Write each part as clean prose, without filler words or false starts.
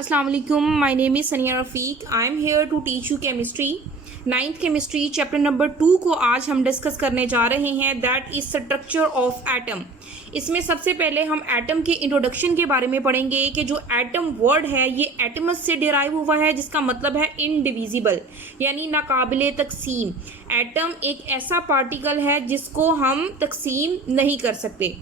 Assalamu alaikum. My name is Sania Rafiq. I am here to teach you chemistry. 9th chemistry chapter number 2 को आज हम discuss करने जा रहे हैं, that is structure of atom. इसमें सबसे पहले हम एटम के इंट्रोडक्शन के बारे में पढ़ेंगे कि जो एटम वर्ड है ये एटमस से डिराइव हुआ है, जिसका मतलब है इनडिविजिबल यानी नाकाबिले तकसीम। एटम एक ऐसा पार्टिकल है जिसको हम तकसीम नहीं कर सकते।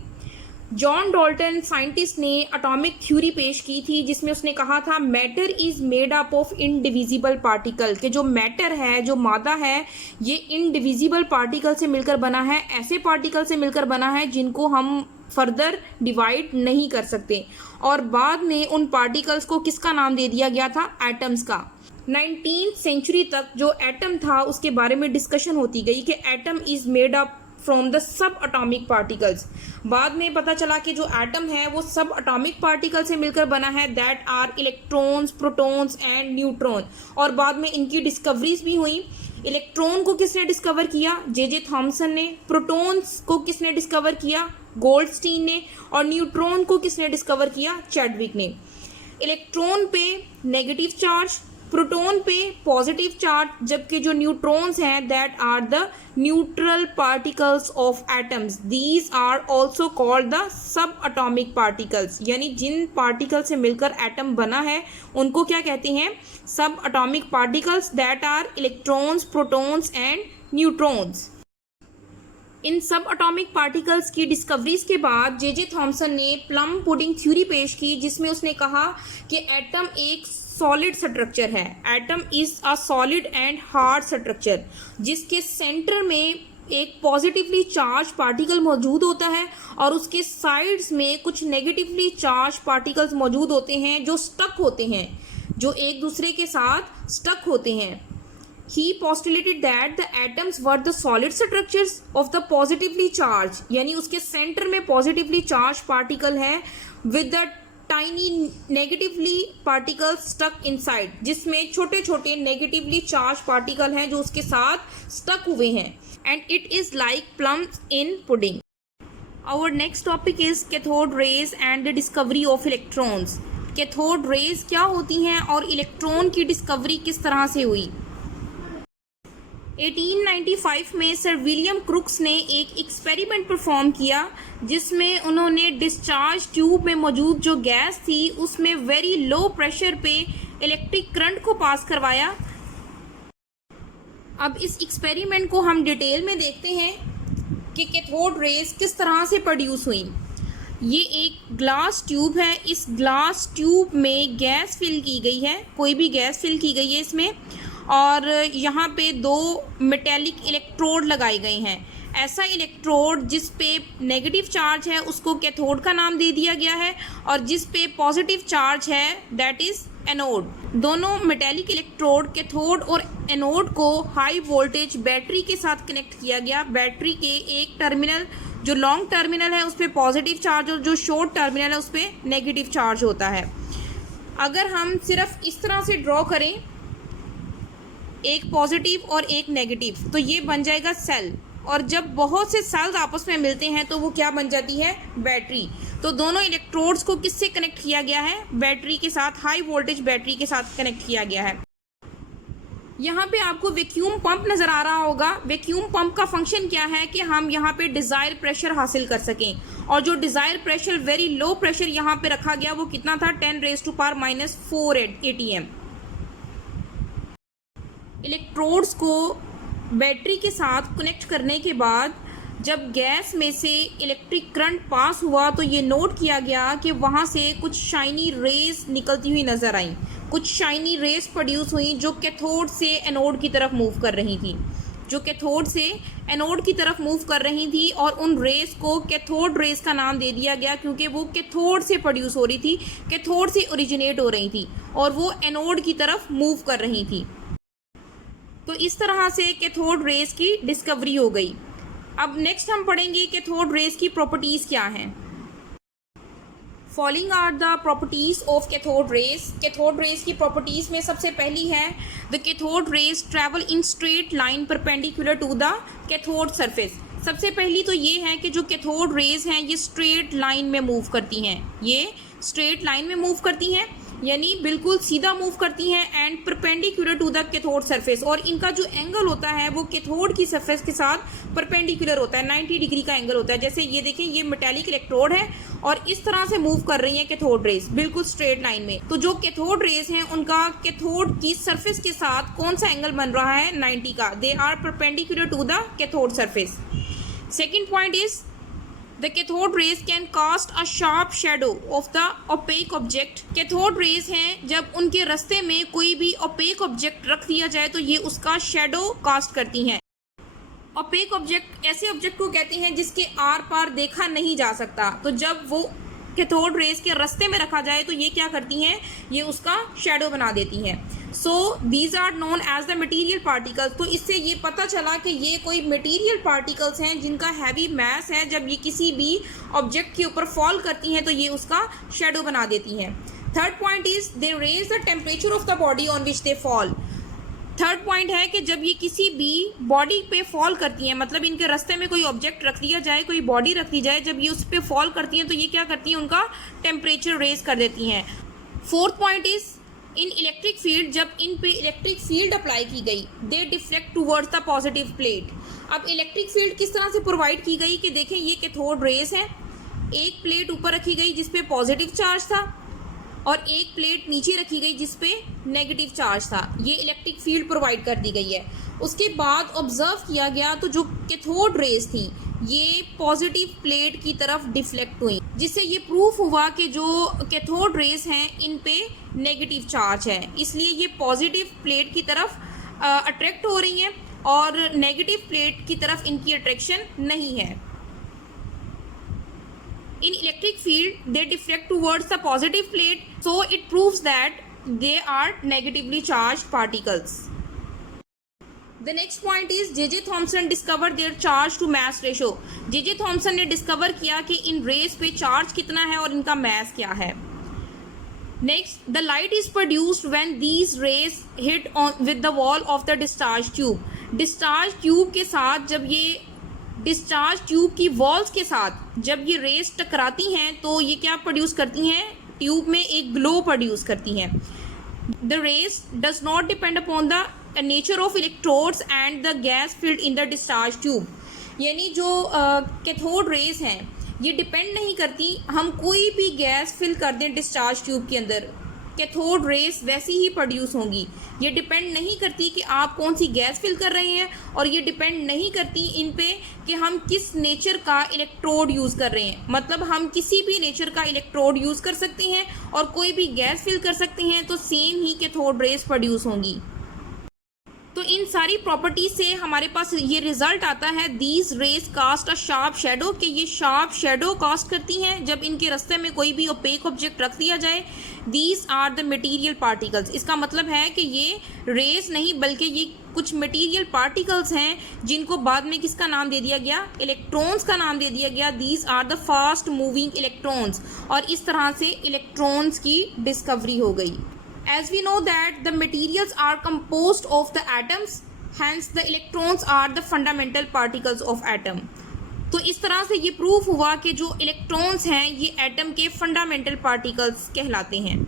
जॉन डॉल्टन साइंटिस्ट ने एटॉमिक थ्योरी पेश की थी जिसमें उसने कहा था matter is made up of indivisible particle, कि जो मैटर है, जो मादा है, ये इनडिविजिबल पार्टिकल से मिलकर बना है, ऐसे पार्टिकल से मिलकर बना है जिनको हम फर्दर डिवाइड नहीं कर सकते। और बाद में उन पार्टिकल्स को किसका नाम दे दिया गया था? एटम्स का। 19th सेंचुरी तक जो एटम था उसके बारे में डिस्कशन होती गई कि atom is made up from the sub atomic particles. बाद में पता चला कि जो एटम है वो सब अटोमिक पार्टिकल से मिलकर बना है, that are electrons, protons and neutron. और बाद में इनकी डिस्कवरीज भी हुई। इलेक्ट्रॉन को किसने डिस्कवर किया? जे थॉमसन ने। प्रोटॉन्स को किसने डिस्कवर किया? गोल्डस्टीन ने। और न्यूट्रॉन को किसने डिस्कवर किया? चैडविक ने। इलेक्ट्रॉन पे नेगेटिव चार्ज, प्रोटॉन पे पॉजिटिव चार्ज, जबकि जो न्यूट्रॉन्स हैं that are the neutral particles of atoms. These are also called the सब अटोमिक पार्टिकल्स, यानी जिन पार्टिकल से मिलकर एटम बना है उनको क्या कहते हैं? सब atomic particles, that are electrons, protons and neutrons. इन सब अटोमिक पार्टिकल्स की डिस्कवरीज के बाद जे थॉमसन ने प्लम पुडिंग थ्योरी पेश की जिसमें उसने कहा कि एटम एक सॉलिड स्ट्रक्चर है। Atom is a solid and hard structure, जिसके सेंटर में एक पॉजिटिवली चार्ज पार्टिकल मौजूद होता है और उसके साइड्स में कुछ नेगेटिवली चार्ज पार्टिकल्स मौजूद होते हैं जो स्टक होते हैं, जो एक दूसरे के साथ स्टक होते हैं। He postulated that the atoms were the solid structures of the positively charged, यानी उसके सेंटर में पॉजिटिवली चार्ज पार्टिकल है with the tiny negatively particles stuck inside, जिसमें छोटे छोटे नेगेटिवली चार्ज पार्टिकल हैं जो उसके साथ स्टक हुए हैं। And it is like plums in pudding. Our next topic is cathode rays and the discovery of electrons. Cathode rays क्या होती हैं और इलेक्ट्रॉन की डिस्कवरी किस तरह से हुई? 1895 में सर विलियम क्रुक्स ने एक एक्सपेरिमेंट परफॉर्म किया जिसमें उन्होंने डिस्चार्ज ट्यूब में मौजूद जो गैस थी उसमें वेरी लो प्रेशर पे इलेक्ट्रिक करंट को पास करवाया। अब इस एक्सपेरिमेंट को हम डिटेल में देखते हैं कि कैथोड रेज किस तरह से प्रोड्यूस हुई। ये एक ग्लास ट्यूब है, इस ग्लास ट्यूब में गैस फिल की गई है, कोई भी गैस फिल की गई है इसमें, और यहाँ पे दो मेटेलिक इलेक्ट्रोड लगाए गए हैं। ऐसा इलेक्ट्रोड जिस पे नेगेटिव चार्ज है उसको कैथोड का नाम दे दिया गया है और जिस पे पॉजिटिव चार्ज है दैट इज़ एनोड। दोनों मेटेलिक इलेक्ट्रोड कैथोड और एनोड को हाई वोल्टेज बैटरी के साथ कनेक्ट किया गया। बैटरी के एक टर्मिनल जो लॉन्ग टर्मिनल है उस पर पॉजिटिव चार्ज और जो शॉर्ट टर्मिनल है उस पर नेगेटिव चार्ज होता है। अगर हम सिर्फ इस तरह से ड्रॉ करें, एक पॉजिटिव और एक नेगेटिव, तो ये बन जाएगा सेल, और जब बहुत से सेल्स आपस में मिलते हैं तो वो क्या बन जाती है? बैटरी। तो दोनों इलेक्ट्रोड्स को किससे कनेक्ट किया गया है? बैटरी के साथ, हाई वोल्टेज बैटरी के साथ कनेक्ट किया गया है। यहाँ पे आपको वैक्यूम पंप नज़र आ रहा होगा। वैक्यूम पंप का फंक्शन क्या है कि हम यहाँ पे डिज़ायर प्रेशर हासिल कर सकें, और जो desire pressure, very low pressure यहाँ पे रखा गया वो कितना था? 10⁻⁻⁴ atm। इलेक्ट्रोड्स को बैटरी के साथ कनेक्ट करने के बाद जब गैस में से इलेक्ट्रिक करंट पास हुआ तो ये नोट किया गया कि वहाँ से कुछ शाइनी रेज निकलती हुई नज़र आई। कुछ शाइनी रेज प्रोड्यूस हुई जो कैथोड से एनोड की तरफ मूव कर रही थी, जो कैथोड से एनोड की तरफ मूव कर रही थी, और उन रेज को कैथोड रेज का नाम दे दिया गया क्योंकि वो कैथोड से प्रोड्यूस हो रही थी, कैथोड से ओरिजिनेट हो रही थी और वो एनोड की तरफ मूव कर रही थी। तो इस तरह से कैथोड रेज की डिस्कवरी हो गई। अब नेक्स्ट हम पढ़ेंगे कैथोड रेज की प्रॉपर्टीज़ क्या हैं। Following are the properties of cathode rays. Cathode rays की प्रॉपर्टीज़ में सबसे पहली है the cathode rays travel in straight line perpendicular to the cathode surface. सबसे पहली तो ये है कि जो कैथोड रेज हैं ये स्ट्रेट लाइन में मूव करती हैं, ये स्ट्रेट लाइन में मूव करती हैं। यानी बिल्कुल सीधा मूव करती हैं and perpendicular to the cathode surface, और इनका जो एंगल होता है वो कैथोड की सरफेस के साथ परपेंडिकुलर होता है, 90 डिग्री का एंगल होता है। जैसे ये देखें, ये मेटालिक इलेक्ट्रोड है और इस तरह से मूव कर रही हैं कैथोड रेज बिल्कुल स्ट्रेट लाइन में। तो जो कैथोड रेज हैं उनका कैथोड की सरफेस के साथ कौन सा एंगल बन रहा है, 90 का। They are perpendicular to the cathode surface. Second point is The cathode rays can cast a sharp shadow of the opaque object. Cathode rays हैं, जब उनके रास्ते में कोई भी opaque ऑब्जेक्ट रख दिया जाए तो ये उसका शेडो कास्ट करती हैं। opaque ऑब्जेक्ट ऐसे ऑब्जेक्ट को कहते हैं जिसके आर पार देखा नहीं जा सकता, तो जब वो कैथोड रेज के रास्ते में रखा जाए तो ये क्या करती हैं, ये उसका शेडो बना देती हैं। So these are known as the material particles. तो इससे ये पता चला कि ये कोई मटीरियल पार्टिकल्स हैं जिनका हैवी मैस है, जब ये किसी भी ऑब्जेक्ट के ऊपर फॉल करती हैं तो ये उसका शेडो बना देती हैं। Third point is they raise the temperature of the body on which they fall. Third point है कि जब ये किसी भी बॉडी पे फॉल करती हैं, मतलब इनके रास्ते में कोई ऑब्जेक्ट रख दिया जाए, कोई बॉडी रख दी जाए, जब ये उस पर फॉल करती हैं तो ये क्या करती हैं, उनका टेम्परेचर रेज कर देती हैं। Fourth point is in electric field, जब इन पे इलेक्ट्रिक फील्ड अप्लाई की गई, they deflect towards the positive plate. अब इलेक्ट्रिक फील्ड किस तरह से प्रोवाइड की गई कि देखें, ये कैथोड रेज है, एक प्लेट ऊपर रखी गई जिसपे पॉजिटिव चार्ज था और एक प्लेट नीचे रखी गई जिसपे नेगेटिव चार्ज था। ये इलेक्ट्रिक फील्ड प्रोवाइड कर दी गई है। उसके बाद ऑब्जर्व किया गया तो जो कैथोड रेज थी ये पॉजिटिव प्लेट की तरफ डिफ्लेक्ट हुई, जिससे ये प्रूफ हुआ कि जो कैथोड रेज हैं इन पे नेगेटिव चार्ज है, इसलिए ये पॉजिटिव प्लेट की तरफ अट्रैक्ट हो रही हैं और नेगेटिव प्लेट की तरफ इनकी अट्रैक्शन नहीं है। In electric field, they deflect towards the positive plate, so it proves that they are negatively charged particles. The next point is J.J. Thomson discovered their charge to mass ratio. J.J. Thomson ने discover किया कि इन raise पे charge कितना है और इनका mass क्या है। Next, the light is produced when these rays hit on with the wall of the discharge tube. Discharge tube के साथ जब ये डिस्चार्ज ट्यूब की वॉल्स के साथ जब ये रेस टकराती हैं तो ये क्या प्रोड्यूस करती हैं, ट्यूब में एक ग्लो प्रोड्यूस करती हैं। The rays does not depend upon the nature of electrodes and the gas filled in the discharge tube. यानी जो कैथोड रेस हैं ये डिपेंड नहीं करती, हम कोई भी गैस फिल कर दें डिस्चार्ज ट्यूब के अंदर, कैथोड रेस वैसी ही प्रोड्यूस होंगी। ये डिपेंड नहीं करती कि आप कौन सी गैस फिल कर रहे हैं, और ये डिपेंड नहीं करती इन पे कि हम किस नेचर का इलेक्ट्रोड यूज़ कर रहे हैं। मतलब हम किसी भी नेचर का इलेक्ट्रोड यूज़ कर सकते हैं और कोई भी गैस फिल कर सकते हैं, तो सेम ही कैथोड रेस प्रोड्यूस होंगी। तो इन सारी प्रॉपर्टी से हमारे पास ये रिजल्ट आता है, these rays cast a sharp shadow, कि ये शार्प शेडो कास्ट करती हैं जब इनके रास्ते में कोई भी ओपेक ऑब्जेक्ट रख दिया जाए। These are the material particles. इसका मतलब है कि ये रेस नहीं बल्कि ये कुछ मटेरियल पार्टिकल्स हैं जिनको बाद में किसका नाम दे दिया गया, इलेक्ट्रॉन्स का नाम दे दिया गया। These are the fast moving electrons, और इस तरह से इलेक्ट्रॉन्स की डिस्कवरी हो गई। As we know that the materials are composed of the atoms, hence the electrons are the fundamental particles of atom. तो इस तरह से ये प्रूफ हुआ कि जो इलेक्ट्रॉन्स हैं ये एटम के फंडामेंटल पार्टिकल्स कहलाते हैं।